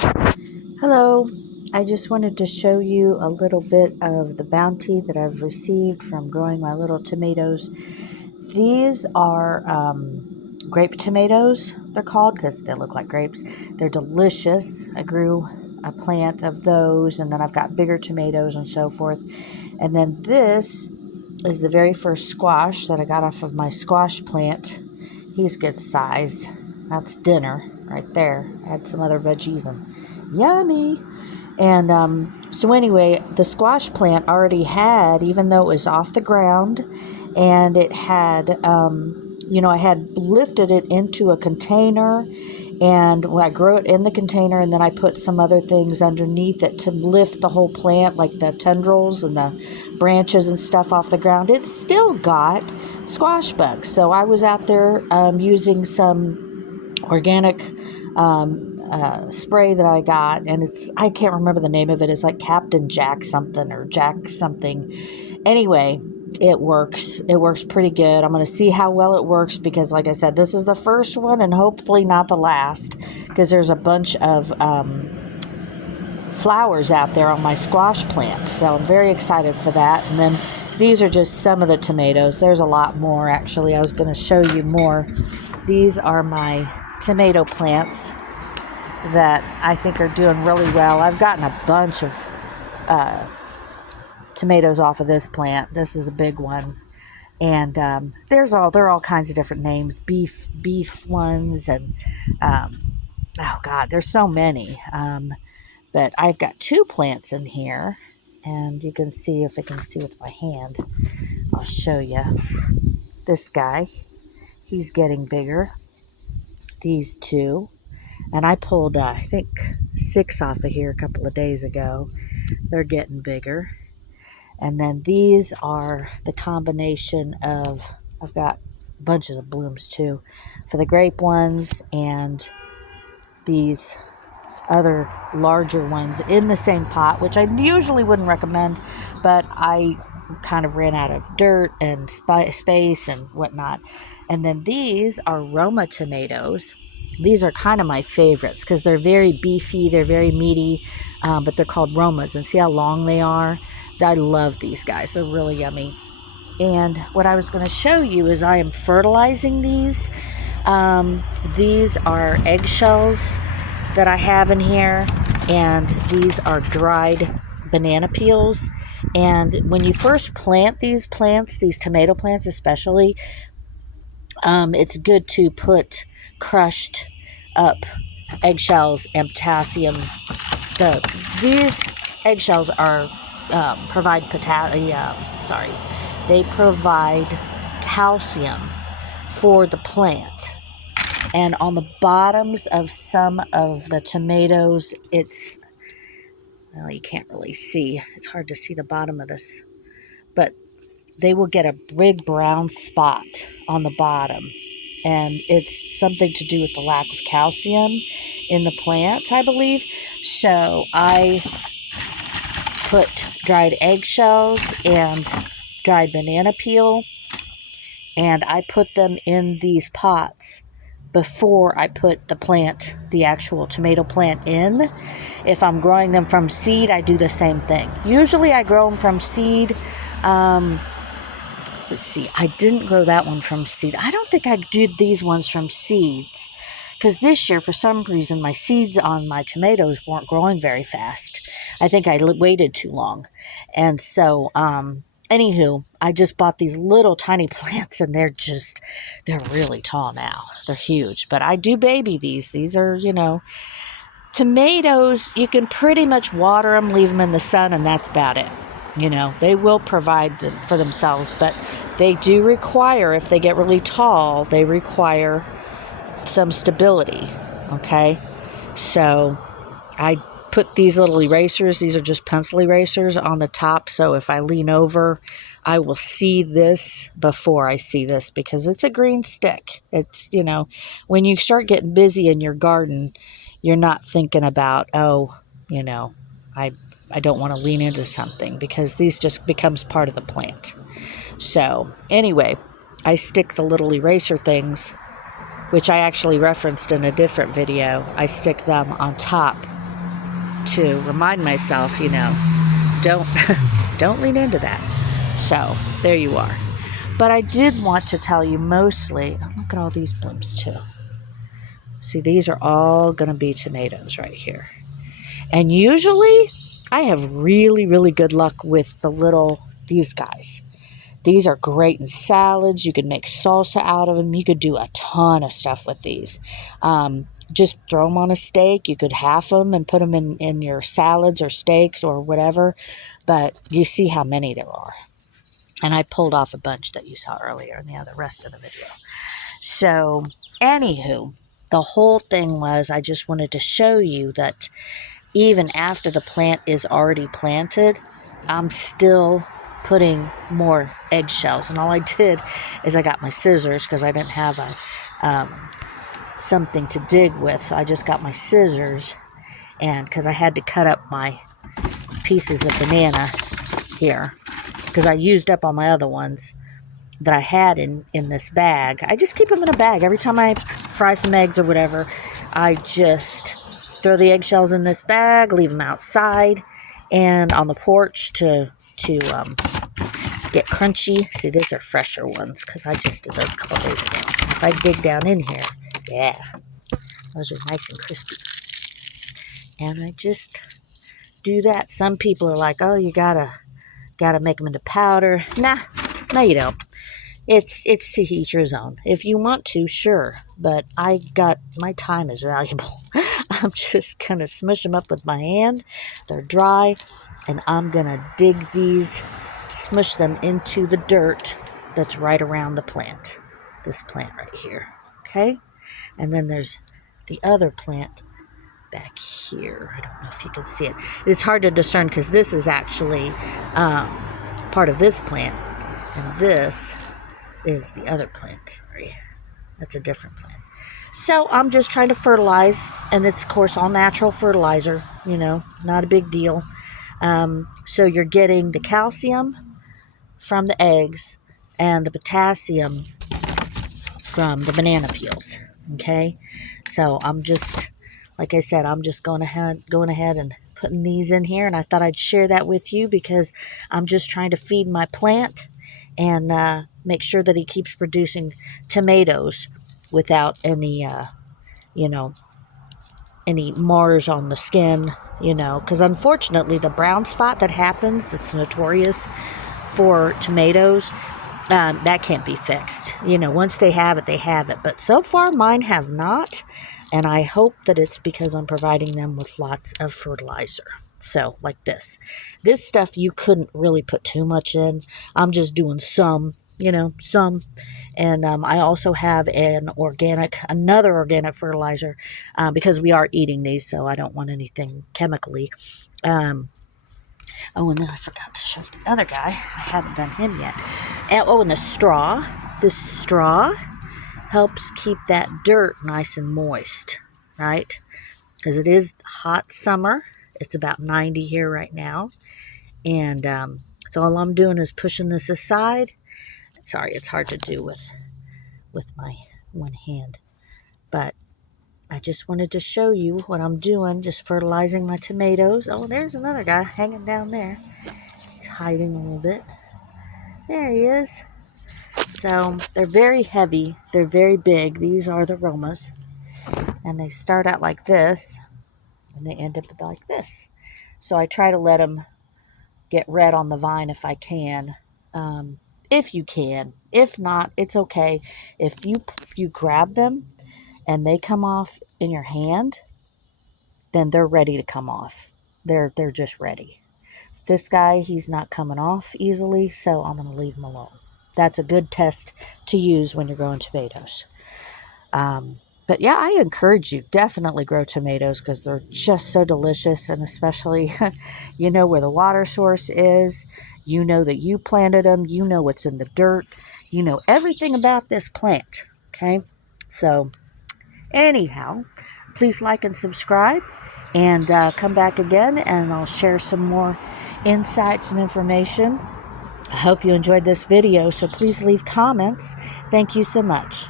Hello, I just wanted to show you a little bit of the bounty that I've received from growing my little tomatoes. These are grape tomatoes, they're called, because they look like grapes. They're delicious. I grew a plant of those, and then I've got bigger tomatoes and so forth. And then this is the very first squash that I got off of my squash plant. He's good size. That's dinner right there. I had some other veggies and yummy. And so anyway, the squash plant already had, even though it was off the ground, and it had, I had lifted it into a container, and when I grew it in the container, and then I put some other things underneath it to lift the whole plant, like the tendrils and the branches and stuff off the ground. It still got squash bugs. So I was out there using some organic spray that I got, and I can't remember the name of it. It's like Captain Jack something or Jack something. Anyway, it works. It works pretty good. I'm going to see how well it works because, like I said, this is the first one and hopefully not the last, because there's a bunch of flowers out there on my squash plant. So I'm very excited for that. And then these are just some of the tomatoes. There's a lot more, actually. I was going to show you more. These are my tomato plants that I think are doing really well. I've gotten a bunch of tomatoes off of this plant. This is a big one. And they're all kinds of different names. Beef ones, and oh God, there's so many. But I've got two plants in here, and you can see, if I can see with my hand, I'll show you. This guy, he's getting bigger. These two, and I pulled, I think, 6 off of here a couple of days ago. They're getting bigger. And then these are the combination of, I've got bunches of blooms too, for the grape ones, and these other larger ones in the same pot, which I usually wouldn't recommend, but I kind of ran out of dirt and space and whatnot. And then these are Roma tomatoes. These are kind of my favorites because they're very beefy, they're very meaty, but they're called Romas. And see how long they are? I love these guys. They're really yummy. And what I was going to show you is I am fertilizing these. These are eggshells that I have in here, and these are dried banana peels. And when you first plant these plants, these tomato plants especially, it's good to put crushed up eggshells and potassium. These eggshells are provide they provide calcium for the plant. And on the bottoms of some of the tomatoes, well, you can't really see. It's hard to see the bottom of this. But they will get a big brown spot on the bottom. And it's something to do with the lack of calcium in the plant, I believe. So I put dried eggshells and dried banana peel, and I put them in these pots before I put the actual tomato plant in. If I'm growing them from seed, I do the same thing. Usually I grow them from seed. Let's see, I didn't grow that one from seed. I don't think I did these ones from seeds, because this year, for some reason, my seeds on my tomatoes weren't growing very fast. I think I waited too long. And so, anywho, I just bought these little tiny plants, and they're really tall now. They're huge. But I do baby these. These are, tomatoes, you can pretty much water them, leave them in the sun, and that's about it. They will provide for themselves, but they do require, if they get really tall, they require some stability, okay? So I put these little erasers, these are just pencil erasers, on the top, so if I lean over, I will see this before I see this, because it's a green stick. It's, when you start getting busy in your garden, you're not thinking about, I don't want to lean into something, because these just becomes part of the plant. So anyway, I stick the little eraser things, which I actually referenced in a different video. I stick them on top to remind myself, don't don't lean into that. So there you are. But I did want to tell you mostly, look at all these blooms too. See, these are all going to be tomatoes right here. And usually I have really, really good luck with these guys. These are great in salads. You could make salsa out of them. You could do a ton of stuff with these. Just throw them on a steak. You could half them and put them in your salads or steaks or whatever. But you see how many there are. And I pulled off a bunch that you saw earlier in the rest of the video. So, anywho, the whole thing was I just wanted to show you that even after the plant is already planted, I'm still putting more eggshells. And all I did is I got my scissors because I didn't have something to dig with. So I just got my scissors, and because I had to cut up my pieces of banana here because I used up all my other ones that I had in this bag. I just keep them in a bag. Every time I fry some eggs or whatever, I just throw the eggshells in this bag, leave them outside and on the porch to get crunchy. See, these are fresher ones because I just did those a couple days ago. If I dig down in here, yeah, those are nice and crispy. And I just do that. Some people are like, oh, you gotta make them into powder. Nah, no, you don't. It's to each your own. If you want to, sure. But my time is valuable. I'm just gonna smush them up with my hand. They're dry, and I'm gonna dig these, smush them into the dirt that's right around the plant. This plant right here. Okay? And then there's the other plant back here. I don't know if you can see it. It's hard to discern because this is actually part of this plant, and this is the other plant. Sorry, that's a different plant. So I'm just trying to fertilize, and it's, of course, all natural fertilizer, not a big deal. So you're getting the calcium from the eggs and the potassium from the banana peels, okay? So I'm just, like I said, I'm just going ahead and putting these in here, and I thought I'd share that with you because I'm just trying to feed my plant and make sure that he keeps producing tomatoes without any, any marge on the skin, because unfortunately the brown spot that happens, that's notorious for tomatoes, that can't be fixed. Once they have it, they have it. But so far mine have not, and I hope that it's because I'm providing them with lots of fertilizer. So, like this stuff you couldn't really put too much in. I'm just doing some. And I also have another organic fertilizer because we are eating these, so I don't want anything chemically. And then I forgot to show you the other guy. I haven't done him yet. And the straw. This straw helps keep that dirt nice and moist, right? Because it is hot summer. It's about 90 here right now. And so all I'm doing is pushing this aside. Sorry, it's hard to do with my one hand. But I just wanted to show you what I'm doing, just fertilizing my tomatoes. Oh, there's another guy hanging down there. He's hiding a little bit. There he is. So they're very heavy. They're very big. These are the Romas. And they start out like this, and they end up like this. So I try to let them get red on the vine if I can. If you can. If not, it's okay. If you grab them and they come off in your hand, then they're ready to come off. They're just ready. This guy, he's not coming off easily, so I'm going to leave him alone. That's a good test to use when you're growing tomatoes. But yeah, I encourage you, definitely grow tomatoes because they're just so delicious, and especially, where the water source is. You know that you planted them. You know what's in the dirt. You know everything about this plant, okay? So, anyhow, please like and subscribe, and come back again, and I'll share some more insights and information. I hope you enjoyed this video, so please leave comments. Thank you so much.